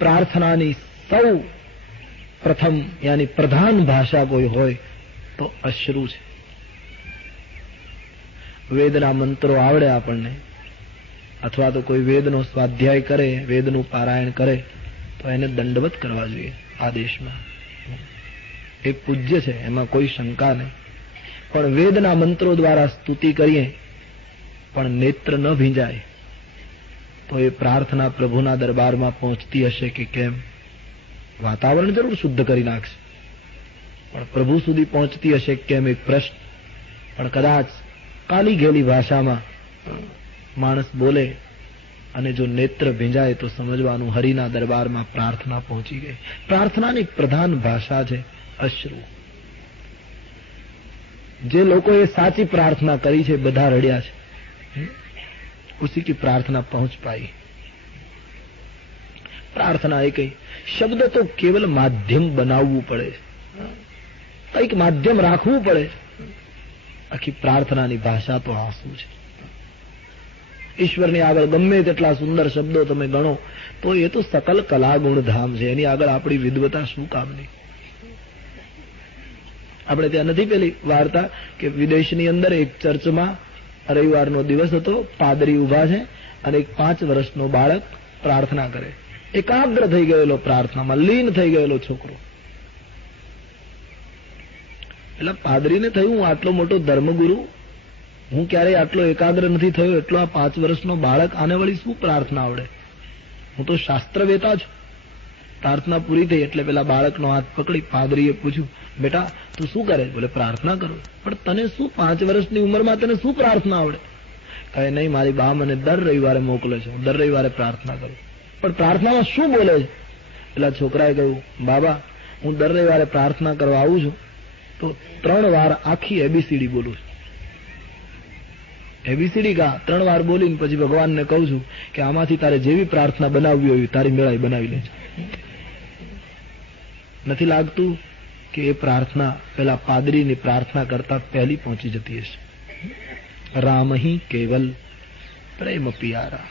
પ્રાર્થનાની સૌ પ્રથમ યાની પ્રધાન ભાષા કોઈ હોય તો અશ્રુ છે. વેદના મંત્રો આવડે આપણને, અથવા તો કોઈ વેદનો સ્વાધ્યાય કરે, વેદનું પારાયણ કરે, તો એને દંડવત કરવા જોઈએ. આ દેશમાં એ પૂજ્ય છે, એમાં કોઈ શંકા નહીં. પણ વેદના મંત્રો દ્વારા સ્તુતિ કરીએ પણ નેત્ર ન ભીંજાય તો એ પ્રાર્થના પ્રભુના દરબારમાં પહોંચતી હશે કે કેમ? વાતાવરણ જરૂર શુદ્ધ કરી નાખશે, પણ પ્રભુ સુધી પહોંચતી હશે કેમ? એક પ્રશ્ન. પણ કદાચ કાલી ઘેલી ભાષામાં માણસ બોલે અને જો નેત્ર ભીંજાય તો સમજવાનું હરિના દરબારમાં પ્રાર્થના પહોંચી ગઈ. પ્રાર્થનાની પ્રધાન ભાષા છે અશ્રુ. જે લોકોએ સાચી પ્રાર્થના કરી છે બધા રડ્યા છે. उसी की प्रार्थना पहुंच पाई. प्रार्थना એ કઈ શબ્દ તો કેવલ માધ્યમ બનાવવું પડે, કઈક માધ્યમ રાખવું પડે. આખી પ્રાર્થનાની ભાષા તો આંસુ છે. ઈશ્વરની આગળ ગમે તેટલા સુંદર શબ્દો તમે ગણો તો એ તો સકલ કલા ગુણધામ છે. એની આગળ આપણી વિદ્વતા શું કામની? આપણે ત્યાં નથી પેલી વાર્તા કે વિદેશની અંદર એક ચર્ચમાં રવિવારનો દિવસ હતો, પાદરી ઉભા છે અને એક 5 વર્ષનો બાળક પ્રાર્થના કરે. એકાગ્ર થઈ ગયેલો, પ્રાર્થનામાં લીન થઈ ગયેલો છોકરો. એટલે પાદરીને થયું, હું આટલો મોટો ધર્મગુરુ, હું ક્યારેય આટલો એકાગ્ર નથી થયો, એટલો આ 5 વર્ષનો બાળક, આને વળી શું પ્રાર્થના આવડે? હું તો શાસ્ત્રવેતા છું. પ્રાર્થના પૂરી થઈ એટલે પેલા બાળકનો હાથ પકડી પાદરીએ પૂછ્યું, બેટા તું શું કરે? બોલે પ્રાર્થના કરું. પણ તને શું 5 વર્ષની ઉંમરમાં તને શું પ્રાર્થના આવડે? કહે નહીં, મારી બા મને દર રવિવારે મોકલે છે, હું દર રવિવારે પ્રાર્થના કરું. પણ પ્રાર્થનામાં શું બોલે છે? પેલા છોકરાએ કહ્યું, બાબા હું દર રવિવારે પ્રાર્થના કરવા આવું છું તો 3 વાર આખી એબીસીડી બોલું છું. એબીસીડી કા 3 વાર બોલીને પછી ભગવાનને કહું છું કે આમાંથી તારે જેવી પ્રાર્થના બનાવવી હોય તારી મેળાઈ બનાવી લેજો. નથી લાગતું કે એ પ્રાર્થના પેલા પાદરીની પ્રાર્થના કરતા પહેલી પહોંચી જતી હશે? રામ હી કેવલ પ્રેમ પિયારા.